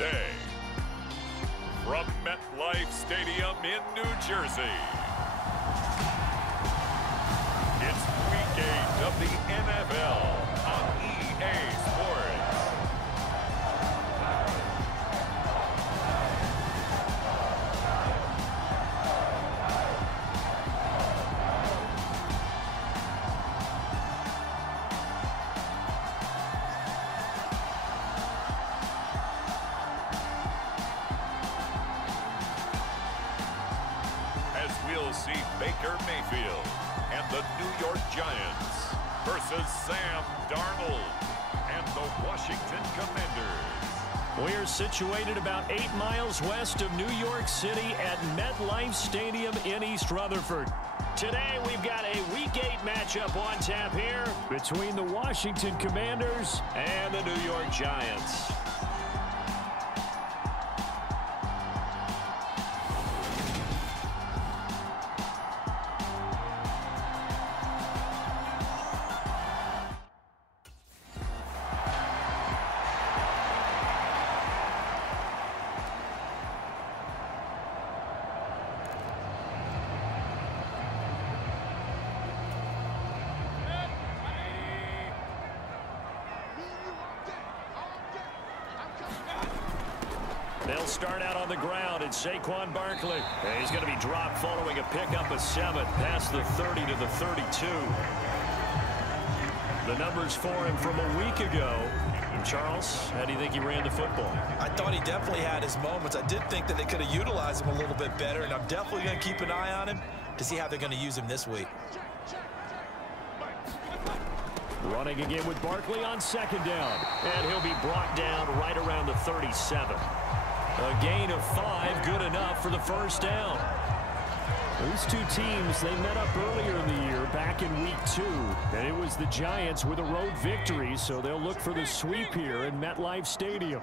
today. From MetLife Stadium in New Jersey, it's Week 8 of the NFL on EA Sports. We'll see Baker Mayfield and the New York Giants versus Sam Darnold and the Washington Commanders. We're situated about 8 miles west of New York City at MetLife Stadium in East Rutherford. Today we've got a Week 8 matchup on tap here between the Washington Commanders and the New York Giants. They'll start out on the ground, and Saquon Barkley. And he's going to be dropped following a pickup of 7 past the 30 to the 32. The numbers for him from a week ago. And Charles, how do you think he ran the football? I thought he definitely had his moments. I did think that they could have utilized him a little bit better, and I'm definitely going to keep an eye on him to see how they're going to use him this week. Running again with Barkley on 2nd down. And he'll be brought down right around the 37. A gain of 5, good enough for the 1st down. These two teams, they met up earlier in the year, back in Week 2. And it was the Giants with a road victory, so they'll look for the sweep here in MetLife Stadium.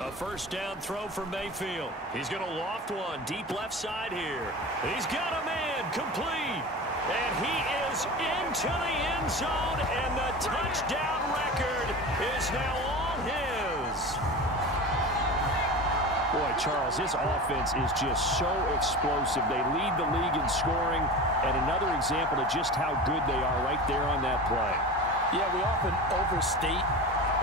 A 1st down throw for Mayfield. He's going to loft one deep left side here. He's got a man complete. And he is into the end zone, and the touchdown record is now all his. Boy, Charles, this offense is just so explosive. They lead the league in scoring, and another example of just how good they are right there on that play. Yeah, we often overstate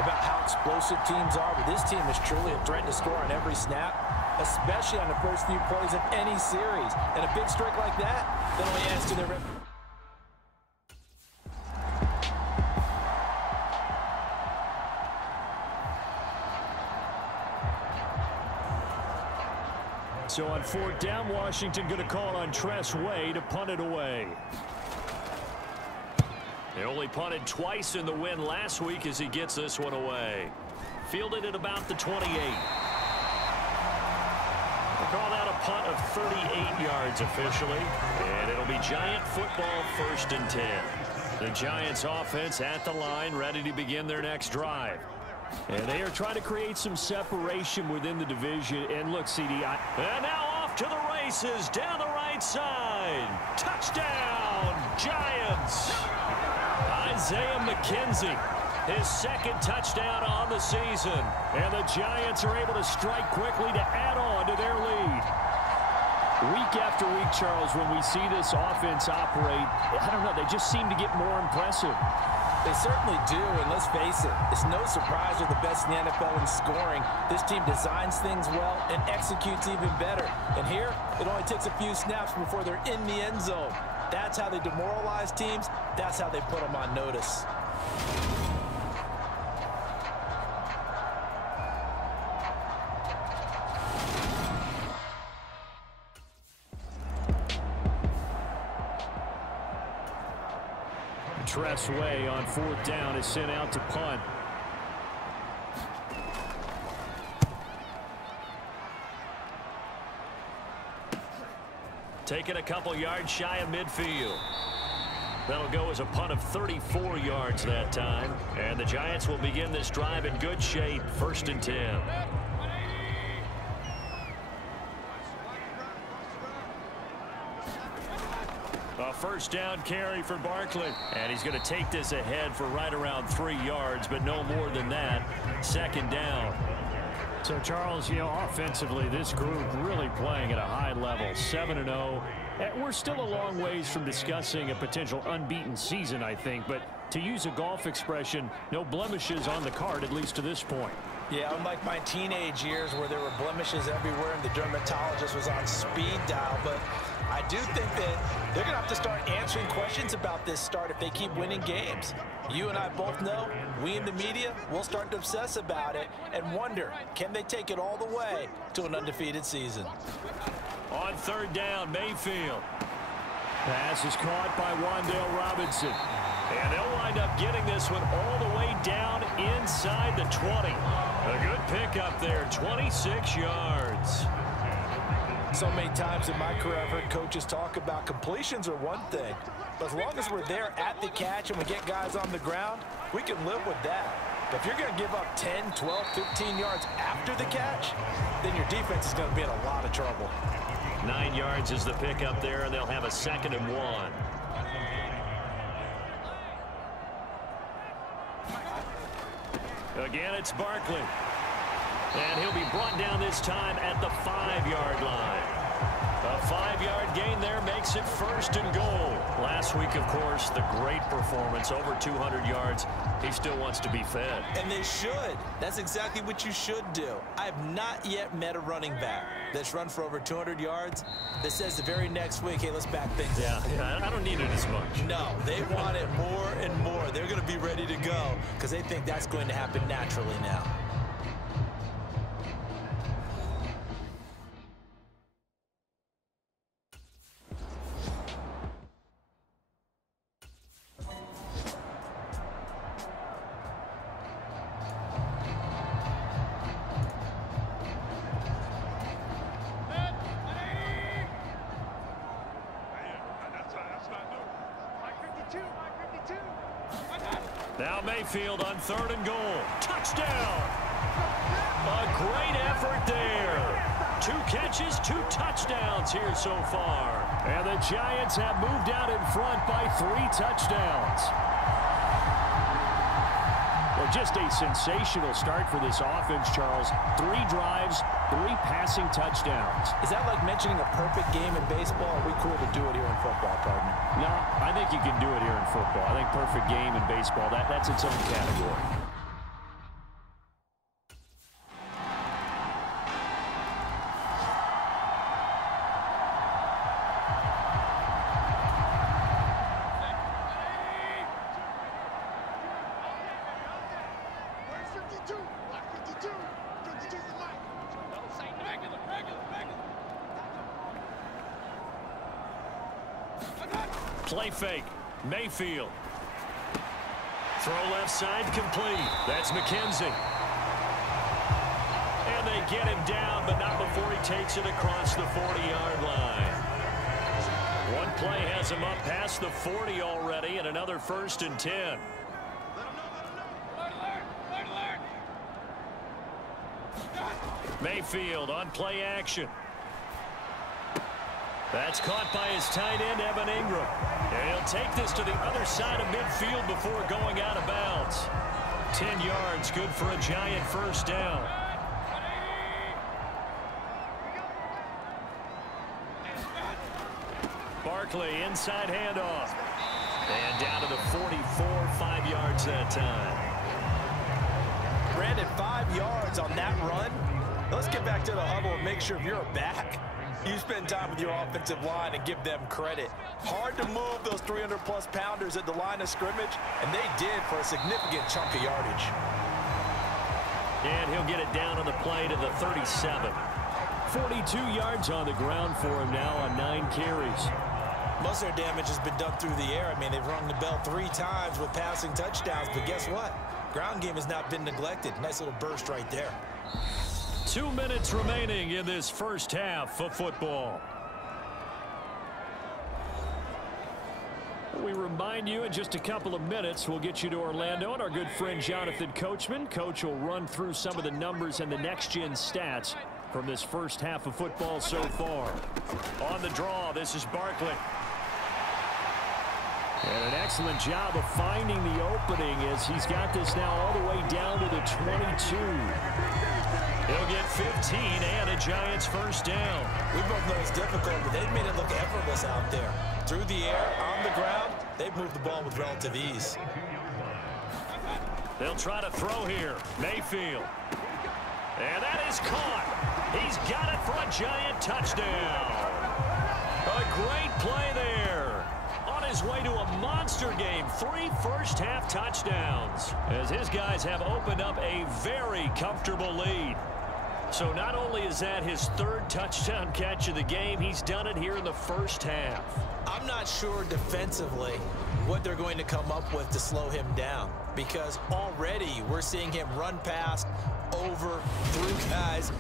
about how explosive teams are, but this team is truly a threat to score on every snap, especially on the first few plays of any series. And a big streak like that only adds to their record. So on 4th down, Washington going to call on Tress Way to punt it away. They only punted twice in the win last week as he gets this one away. Fielded at about the 28. We'll call that a punt of 38 yards officially. And it'll be Giant football, 1st and 10. The Giants offense at the line, ready to begin their next drive. And they are trying to create some separation within the division. And look, CDI. And now off to the races down the right side. Touchdown, Giants. Isaiah McKenzie, his 2nd touchdown on the season. And the Giants are able to strike quickly to add on to their lead. Week after week, Charles, when we see this offense operate, I don't know, they just seem to get more impressive. They certainly do, and let's face it, it's no surprise they're the best in the NFL in scoring. This team designs things well and executes even better. And here, it only takes a few snaps before they're in the end zone. That's how they demoralize teams. That's how they put them on notice. Tress Way on 4th down is sent out to punt. Taking a couple yards shy of midfield. That'll go as a punt of 34 yards that time. And the Giants will begin this drive in good shape, 1st and 10. A first down carry for Barkley. And he's going to take this ahead for right around 3 yards, but no more than that. Second down. So, Charles, offensively, this group really playing at a high level, 7-0. We're still a long ways from discussing a potential unbeaten season, I think. But to use a golf expression, no blemishes on the card, at least to this point. Yeah, unlike my teenage years where there were blemishes everywhere and the dermatologist was on speed dial. But I do think that they're going to have to start answering questions about this start if they keep winning games. You and I both know, we in the media, will start to obsess about it and wonder, can they take it all the way to an undefeated season? On third down, Mayfield. Pass is caught by Wan'Dale Robinson. And they'll wind up getting this one all the way down inside the 20. A good pickup there, 26 yards. So many times in my career, I've heard coaches talk about completions are one thing. But as long as we're there at the catch and we get guys on the ground, we can live with that. But if you're going to give up 10, 12, 15 yards after the catch, then your defense is going to be in a lot of trouble. 9 yards is the pickup there, and they'll have a 2nd and 1. Again, it's Barkley. And he'll be brought down this time at the 5-yard line. A 5-yard gain there makes it 1st and goal. Last week, of course, the great performance, over 200 yards. He still wants to be fed. And they should. That's exactly what you should do. I have not yet met a running back that's run for over 200 yards that says the very next week, hey, let's back things up. Yeah, I don't need it as much. No, they want it more and more. They're going to be ready to go because they think that's going to happen naturally now. Now Mayfield on 3rd and goal. Touchdown! A great effort there. 2 catches, 2 touchdowns here so far. And the Giants have moved out in front by 3 touchdowns. Well, just a sensational start for this offense, Charles. 3 drives, 3 passing touchdowns. Is that like mentioning a perfect game in baseball? Or are we cool to do it here in football, partner? No, I think you can do it here in football. I think perfect game in baseball, that's its own category. Play fake. Mayfield. Throw left side complete. That's McKenzie. And they get him down, but not before he takes it across the 40-yard line. One play has him up past the 40 already, and another 1st and 10. Mayfield on play action. That's caught by his tight end, Evan Ingram. And he'll take this to the other side of midfield before going out of bounds. 10 yards, good for a Giant 1st down. Barkley, inside handoff. And down to the 44, 5 yards that time. Brandon, 5 yards on that run. Let's get back to the huddle and make sure you're back. You spend time with your offensive line and give them credit. Hard to move those 300-plus pounders at the line of scrimmage, and they did for a significant chunk of yardage. And he'll get it down on the play to the 37. 42 yards on the ground for him now on 9 carries. Most of their damage has been done through the air. I mean, they've rung the bell 3 times with passing touchdowns, but guess what? Ground game has not been neglected. Nice little burst right there. 2 minutes remaining in this first half of football. We remind you in just a couple of minutes we'll get you to Orlando and our good friend Jonathan Coachman. Coach will run through some of the numbers and the next-gen stats from this first half of football so far. On the draw, this is Barkley. And an excellent job of finding the opening as he's got this now all the way down to the 22. He'll get 15 and a Giants first down. We both know it's difficult, but they've made it look effortless out there. Through the air, on the ground, they've moved the ball with relative ease. They'll try to throw here. Mayfield. And that is caught. He's got it for a Giant touchdown. A great play there. On his way to a monster game. 3 first-half touchdowns. As his guys have opened up a very comfortable lead. So not only is that his 3rd touchdown catch of the game, he's done it here in the first half. I'm not sure defensively what they're going to come up with to slow him down, because already we're seeing him run past, over, through guys.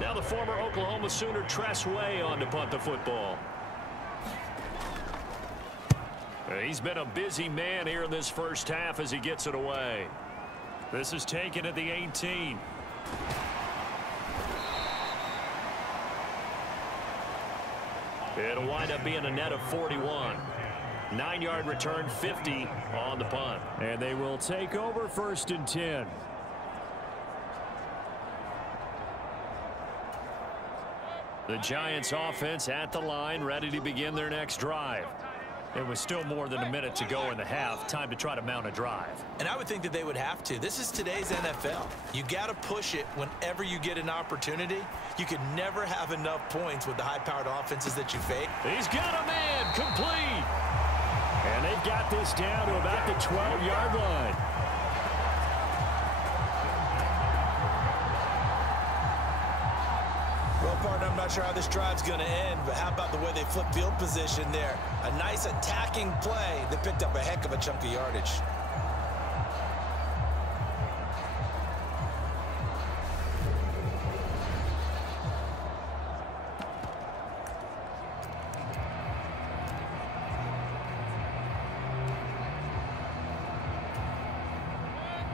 Now the former Oklahoma Sooner Tress Way on to punt the football. He's been a busy man here in this first half as he gets it away. This is taken at the 18. It'll wind up being a net of 41. 9-yard return, 50 on the punt. And they will take over 1st and 10. The Giants offense at the line, ready to begin their next drive. It was still more than a minute to go in the half. Time to try to mount a drive. And I would think that they would have to. This is today's NFL. You got to push it whenever you get an opportunity. You could never have enough points with the high-powered offenses that you face. He's got a man, complete. And they've got this down to about the 12-yard line. Well, partner, I'm not sure how this drive's going to end, but how about the way they flip field position there? A nice attacking play that picked up a heck of a chunk of yardage.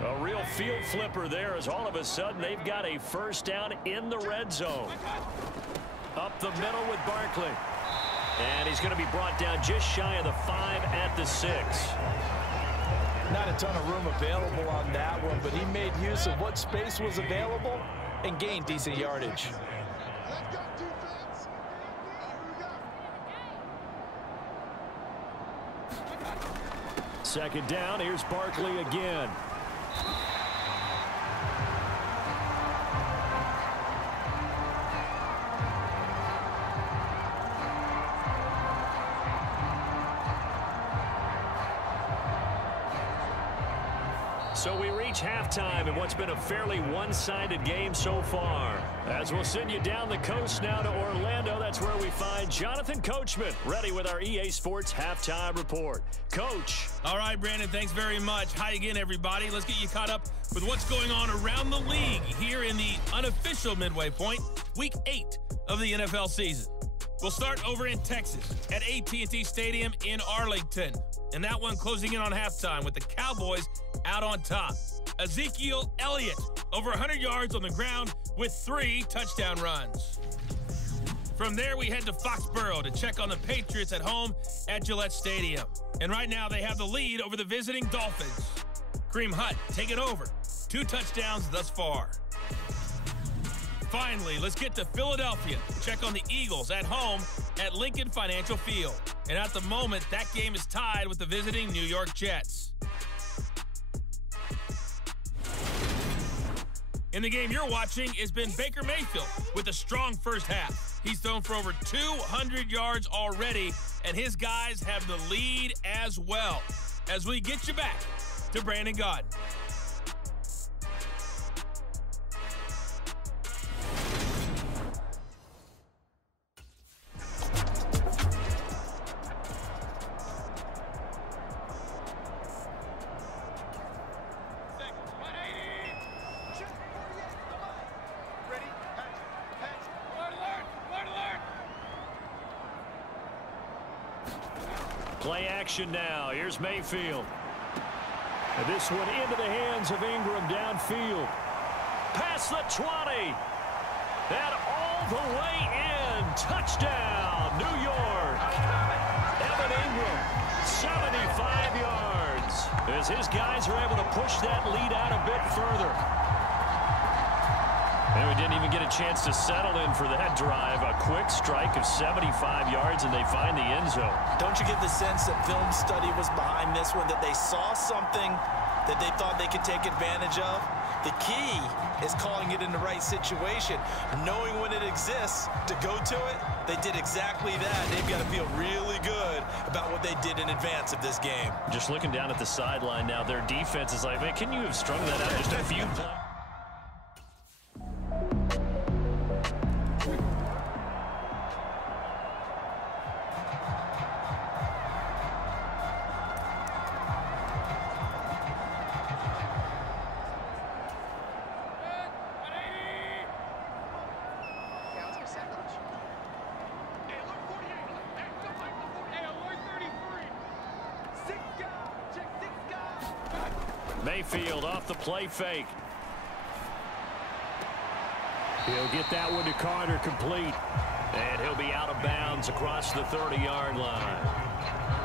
A real field flipper there as all of a sudden they've got a first down in the red zone. Up the middle with Barkley. And he's going to be brought down just shy of the 5 at the 6. Not a ton of room available on that one, but he made use of what space was available and gained decent yardage. Second down, here's Barkley again. So we reach halftime in what's been a fairly one-sided game so far. As we'll send you down the coast now to Orlando, that's where we find Jonathan Coachman, ready with our EA Sports Halftime Report. Coach. All right, Brandon, thanks very much. Hi again, everybody. Let's get you caught up with what's going on around the league here in the unofficial midway point, Week 8 of the NFL season. We'll start over in Texas at AT&T Stadium in Arlington. And that one closing in on halftime with the Cowboys out on top. Ezekiel Elliott, over 100 yards on the ground with 3 touchdown runs. From there, we head to Foxborough to check on the Patriots at home at Gillette Stadium. And right now, they have the lead over the visiting Dolphins. Kareem Hunt taking over. 2 touchdowns thus far. Finally, let's get to Philadelphia. Check on the Eagles at home at Lincoln Financial Field. And at the moment, that game is tied with the visiting New York Jets. In the game you're watching has been Baker Mayfield with a strong first half. He's thrown for over 200 yards already, and his guys have the lead as well. As we get you back to Brandon Gaudin. Play action now. Here's Mayfield. And this one into the hands of Ingram downfield. Past the 20. And all the way in. Touchdown, New York. Evan Ingram, 75 yards. As his guys are able to push that lead out a bit further. And we didn't even get a chance to settle in for that drive. A quick strike of 75 yards, and they find the end zone. Don't you get the sense that film study was behind this one, that they saw something that they thought they could take advantage of? The key is calling it in the right situation, knowing when it exists to go to it. They did exactly that. They've got to feel really good about what they did in advance of this game. Just looking down at the sideline now, their defense is like, man, can you have strung that out just a few plays? Mayfield off the play fake. He'll get that one to Carter complete. And he'll be out of bounds across the 30-yard line.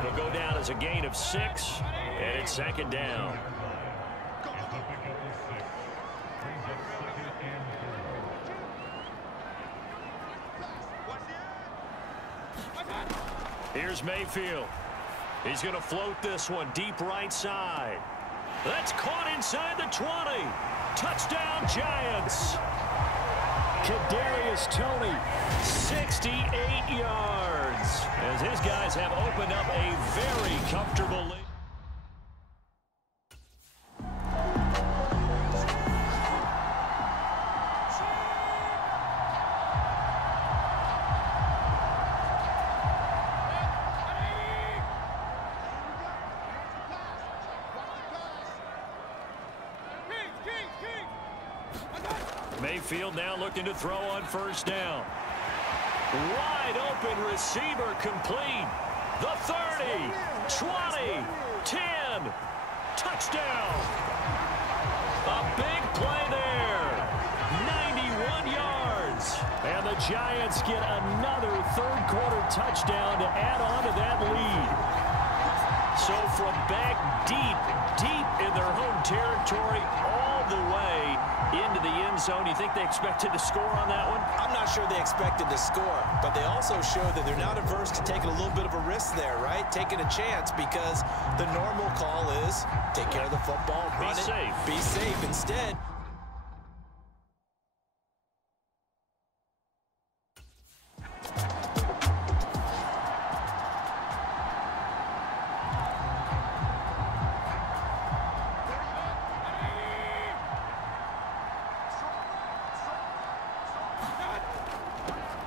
It'll go down as a gain of 6, and it's second down. Here's Mayfield. He's going to float this one deep right side. That's caught inside the 20. Touchdown, Giants. Kadarius Toney, 68 yards. As his guys have opened up a very comfortable lead. Mayfield now looking to throw on first down. Wide open receiver complete. The 30, 20, 10. Touchdown. A big play there. 91 yards. And the Giants get another third-quarter touchdown to add on to that lead. So from back deep in their home territory all the way into the end zone. You think they expected to score on that one? I'm not sure they expected to score, but they also show that they're not averse to taking a little bit of a risk there, right? Taking a chance, because the normal call is take care of the football, run it, be safe. Instead,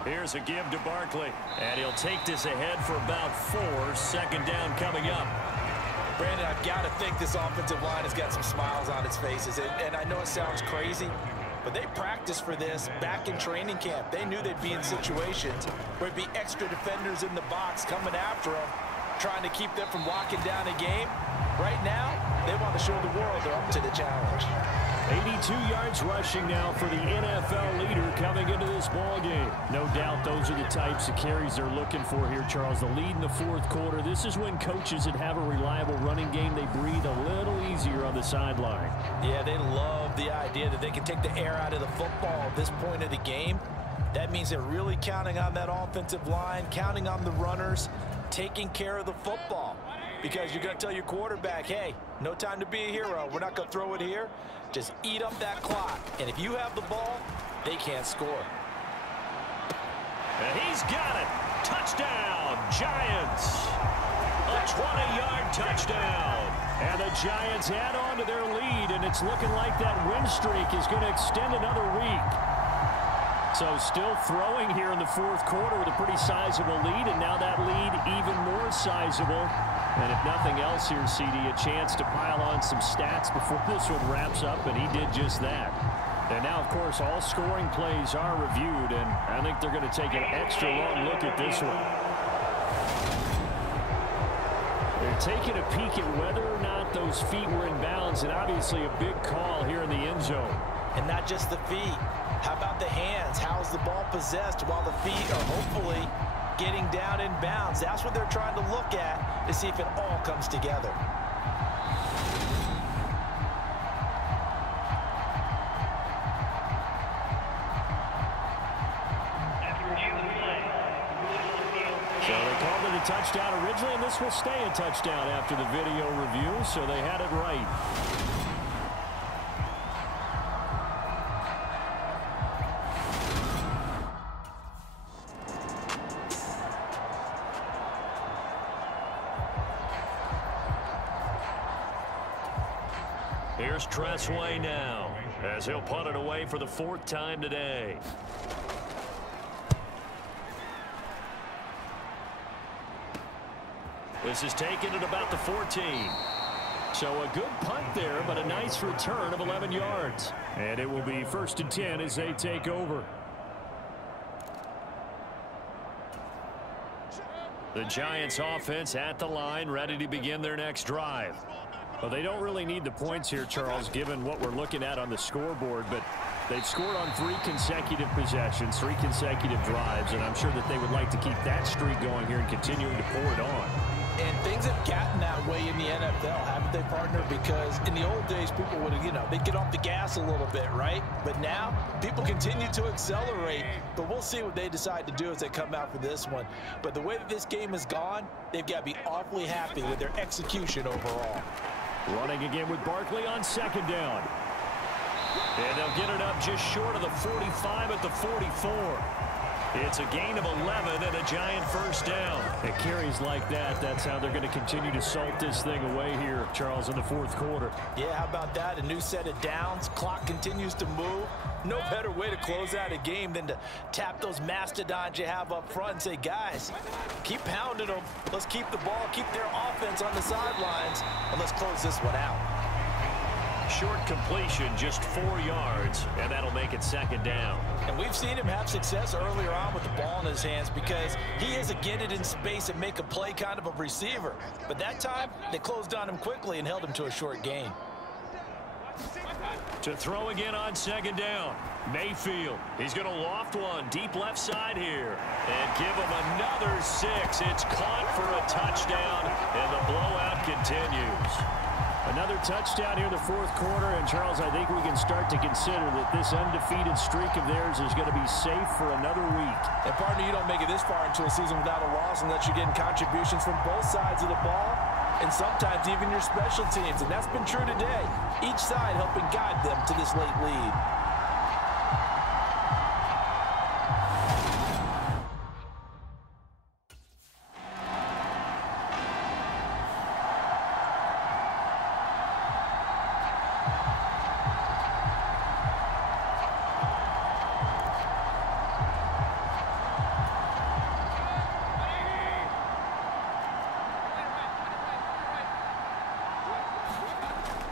here's a give to Barkley, and he'll take this ahead for about 4. Second down coming up. Brandon, I've got to think this offensive line has got some smiles on its faces. And I know it sounds crazy, but they practiced for this back in training camp. They knew they'd be in situations where it'd be extra defenders in the box coming after them, trying to keep them from locking down a game. Right now, they want to show the world they're up to the challenge. 82 yards rushing now for the NFL leader coming into this ball game. No doubt those are the types of carries they're looking for here, Charles. The lead in the fourth quarter. This is when coaches that have a reliable running game, they breathe a little easier on the sideline. Yeah, they love the idea that they can take the air out of the football at this point of the game. That means they're really counting on that offensive line, counting on the runners, taking care of the football. Because you're going to tell your quarterback, hey, no time to be a hero. We're not going to throw it here. Just eat up that clock. And if you have the ball, they can't score. And he's got it. Touchdown, Giants. A 20-yard touchdown. And the Giants add on to their lead, and it's looking like that win streak is going to extend another week. So still throwing here in the fourth quarter with a pretty sizable lead, and now that lead even more sizable. And if nothing else here, CD, a chance to pile on some stats before this one wraps up, and he did just that. And now, of course, all scoring plays are reviewed, and I think they're going to take an extra long look at this one. taking a peek at whether or not those feet were in bounds, and obviously a big call here in the end zone. And not just the feet. How about the hands? How's the ball possessed while the feet are hopefully getting down in bounds? That's what they're trying to look at to see if it all comes together. So they called it a touchdown originally, and this will stay a touchdown after the video review, so they had it right. Here's Tressway now, as he'll punt it away for the 4th time today. This is taken at about the 14. So a good punt there, but a nice return of 11 yards. And it will be 1st and 10 as they take over. The Giants offense at the line, ready to begin their next drive. Well, they don't really need the points here, Charles, given what we're looking at on the scoreboard, but they've scored on 3 consecutive possessions, 3 consecutive drives, and I'm sure that they would like to keep that streak going here and continuing to pour it on. And things have gotten that way in the NFL, haven't they, partner? Because in the old days, people would, they'd get off the gas a little bit, right? But now, people continue to accelerate. But we'll see what they decide to do as they come out for this one. But the way that this game has gone, they've got to be awfully happy with their execution overall. Running again with Barkley on 2nd down. And they'll get it up just short of the 45 at the 44. It's a gain of 11 and a Giant 1st down. It carries like that. That's how they're going to continue to salt this thing away here, Charles, in the 4th quarter. Yeah, how about that? A new set of downs. Clock continues to move. No better way to close out a game than to tap those mastodons you have up front and say, guys, keep pounding them. Let's keep the ball, keep their offense on the sidelines, and let's close this one out. Short completion, just 4 yards, and that'll make it 2nd down. And we've seen him have success earlier on with the ball in his hands because he is a get it in space and make a play kind of a receiver. But that time, they closed on him quickly and held him to a short gain. To throw again on 2nd down. Mayfield, he's going to loft one deep left side here and give him another 6. It's caught for a touchdown, and the blowout continues. Another touchdown here in the 4th quarter, and Charles, I think we can start to consider that this undefeated streak of theirs is going to be safe for another week. And partner, you don't make it this far into a season without a loss unless you're getting contributions from both sides of the ball and sometimes even your special teams, and that's been true today. Each side helping guide them to this late lead.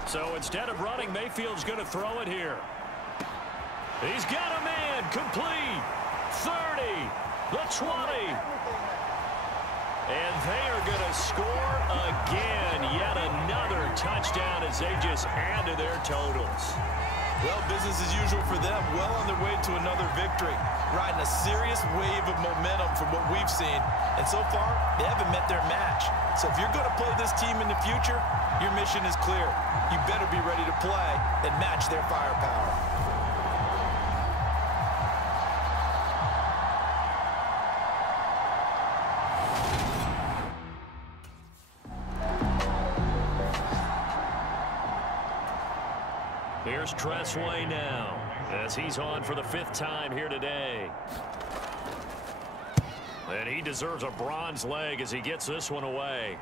So instead of running, Mayfield's going to throw it here. He's got a man, complete. 30, the 20. And they are going to score again. Yet another touchdown as they just add to their totals. Well, business as usual for them. Well on their way to another victory. Riding a serious wave of momentum from what we've seen. And so far, they haven't met their match. So if you're going to play this team in the future, your mission is clear. You better be ready to play and match their firepower. Here's Tressway now, as he's on for the 5th time here today. And he deserves a bronze leg as he gets this one away.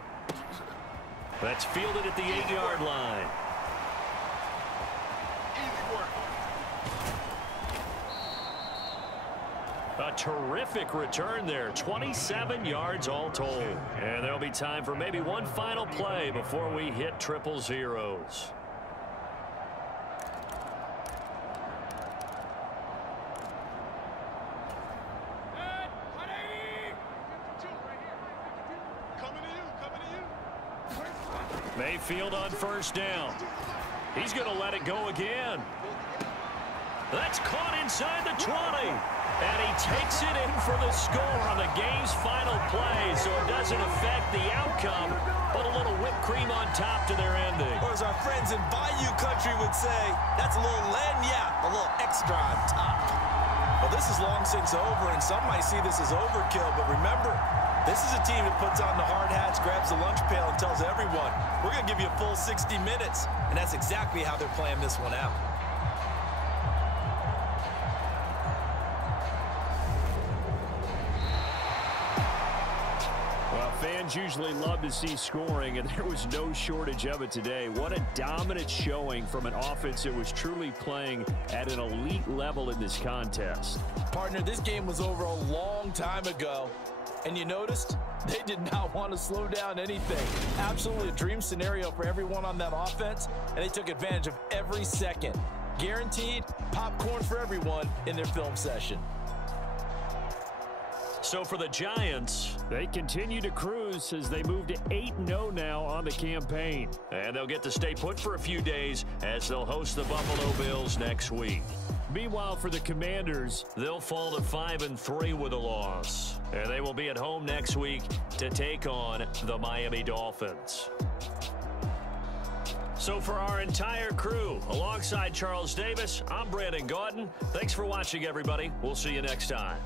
That's fielded at the 8-yard line. A terrific return there. 27 yards all told. And there'll be time for maybe one final play before we hit triple zeros. Mayfield on first down. He's going to let it go again. That's caught inside the 20. And he takes it in for the score on the game's final play, so it doesn't affect the outcome, but a little whipped cream on top to their ending. Or as our friends in Bayou Country would say, that's a little lagniappe, a little extra on top. Well, this is long since over, and some might see this as overkill, but remember, this is a team that puts on the hard hats, grabs the lunch pail, and tells everyone, we're going to give you a full 60 minutes, and that's exactly how they're playing this one out. Fans usually love to see scoring, and there was no shortage of it today. What a dominant showing from an offense that was truly playing at an elite level in this contest. Partner, this game was over a long time ago, and you noticed they did not want to slow down anything. Absolutely a dream scenario for everyone on that offense, and they took advantage of every second. Guaranteed popcorn for everyone in their film session. So for the Giants, they continue to cruise as they move to 8-0 now on the campaign. And they'll get to stay put for a few days as they'll host the Buffalo Bills next week. Meanwhile, for the Commanders, they'll fall to 5-3 with a loss. And they will be at home next week to take on the Miami Dolphins. So for our entire crew, alongside Charles Davis, I'm Brandon Gaudin. Thanks for watching, everybody. We'll see you next time.